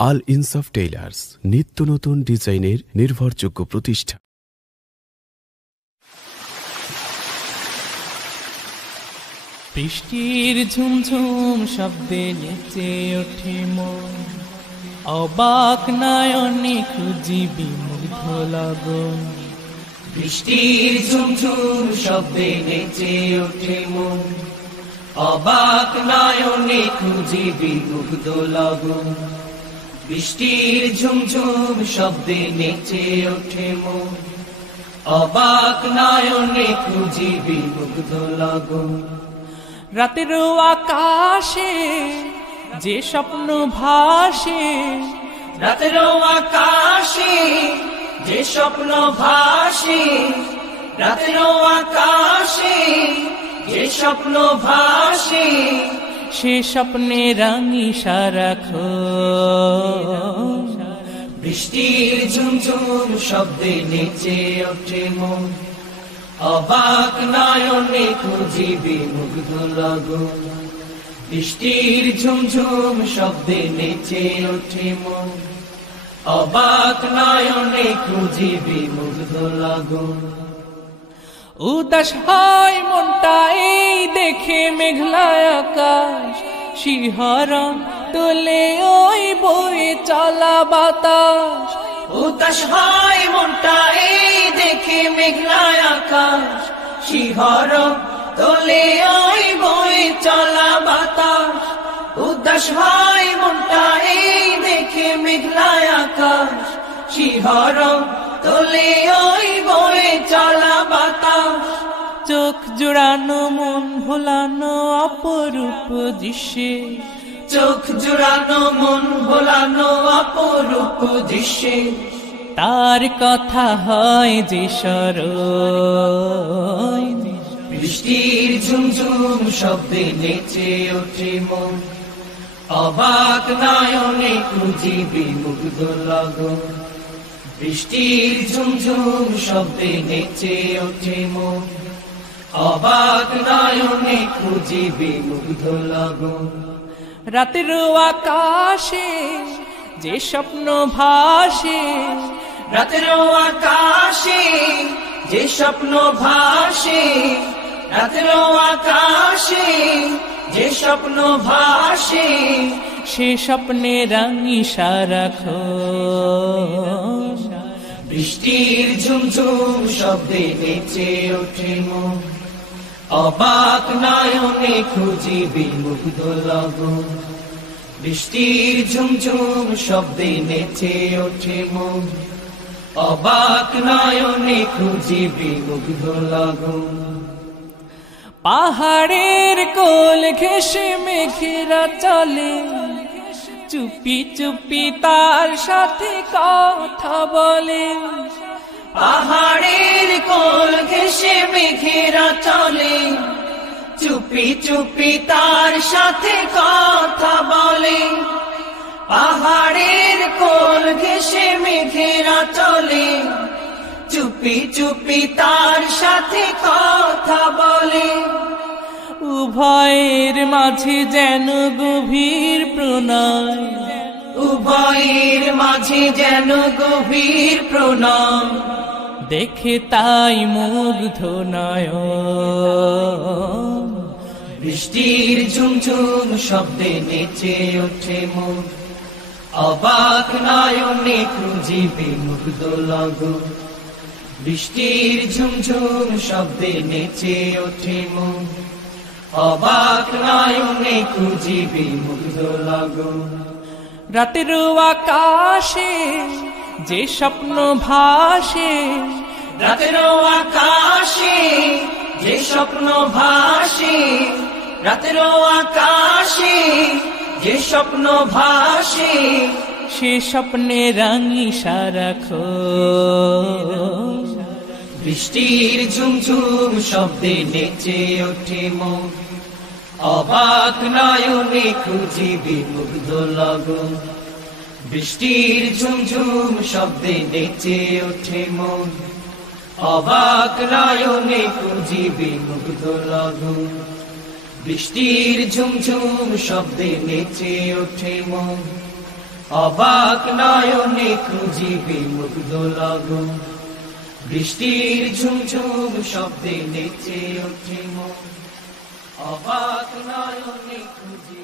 আল ইনসাফ টেইলার্স, নিত্য নতুন ডিজাইনের নির্ভরযোগ্য প্রতিষ্ঠান। বৃষ্টির ঝুমঝুম শব্দে নেচে ওঠে মন, অবাক নয়নে খুঁজি বিমুগ্ধ লগন। বৃষ্টির ঝুমঝুম শব্দে নেচে ওঠে মন, অবাক নয়নে খুঁজি বিমুগ্ধ লগন। বৃষ্টির ঝুমঝুম শব্দে নেচে ওঠে মন, অবাক নয়নে খুঁজি বিমুগ্ধ লগন। রাতের আকাশে যে স্বপ্ন ভাসে, রাতের আকাশে যে স্বপ্ন ভাসে, রাতের আকাশে যে স্বপ্ন ভাসে, সে স্বপ্নে রাঙি সারাক্ষণ। বৃষ্টির ঝুমঝুম শব্দে নেচে ওঠে মন, অবাক নয়নে খুঁজি বিমুগ্ধ লগন। বৃষ্টির ঝুমঝুম শব্দে নেচে ওঠে মন, অবাক নয়নে খুঁজি বিমুগ্ধ লগন। উদাস হয় মনটা এই দেখে মেঘলা আকাশ, শিহরণ তোলে ওই বয়ে চলা বাতাস। উদাস হয় মনটা এই দেখে মেঘলা আকাশ, শিহরণ তোলে ওই বয়ে চলা বাতাস। উদাস হয় মনটা এই দেখে মেঘলা আকাশ, শিহরণ তোলে ওই বয়ে চলা বাতাস। চোখ জোড়ানো মন ভোলানো অপরূপ দৃশ্যে, চোখ জোড়ানো মন ভোলানো অপরূপ দৃশ্যে, তার কথা হয় যে স্মরণ। বৃষ্টির ঝুমঝুম শব্দে নেচে ওঠে মন, অবাক নয়নে খুঁজি বিমুগ্ধ লগন। বৃষ্টির ঝুমঝুম শব্দে নেচে ওঠে মন, অবাক নয়নে খুঁজি বিমুগ্ধ লগন। রাতের আকাশে যে স্বপ্ন ভাসে, রাতের আকাশে যে স্বপ্ন ভাসে, রাতের আকাশে যে স্বপ্ন ভাসে, সে স্বপ্নে রাঙি সারাক্ষণ। বৃষ্টির ঝুমঝুম শব্দে নেচে ওঠে মন, অবাক নয়নে খুঁজি বিমুগ্ধ লগন। বৃষ্টির ঝুমঝুম শব্দে নেচে ওঠে মন, অবাক নয়নে খুঁজি বিমুগ্ধ লগন। পাহাড়ের কোল ঘেঁষে মেঘেরা চলে, চুপি চুপি তার সাথে কথা বলে। পাহাড়ের কোল ঘেঁষে মেঘেরা চলে, চুপি চুপি তার সাথে কথা বলে। পাহাড়ের কোল ঘেঁষে মেঘেরা চলে, চুপি চুপি তার সাথে কথা বলে। উভয়ের মাঝে যেন গভীর প্রণয়, উভয়ের মাঝে যেন গভীর প্রণয়, দেখে তাই মুগ্ধ নয়ন। বৃষ্টির ঝুমঝুম শব্দে নেচে ওঠে মন, অবাক নয়নে খুঁজি বিমুগ্ধ লগন। বৃষ্টির ঝুমঝুম শব্দে নেচে ওঠে মন, অবাক নয়নে খুঁজি বিমুগ্ধ লগন। রাতের আকাশে যে স্বপ্ন ভাসে, রাতের আকাশে যে স্বপ্ন ভাসে, রাতের আকাশে যে স্বপ্ন ভাসে, সে স্বপ্নে রাঙি সারাক্ষণ। বৃষ্টির ঝুমঝুম শব্দে নেচে ওঠে মন, অবাক নয়নে খুঁজি বিমুগ্ধ লগন। বৃষ্টির ঝুমঝুম শব্দে নেচে ওঠে মন, অবাক নয়নে খুঁজি বিমুগ্ধ লগন। বৃষ্টির ঝুমঝুম শব্দে নেচে ওঠে মন, অবাক নয়নে খুঁজি বিমুগ্ধ লগন বৃষ্টির ঝুমঝুম শব্দে নেচে ওঠে মন অবাক নয়নে খুঁজি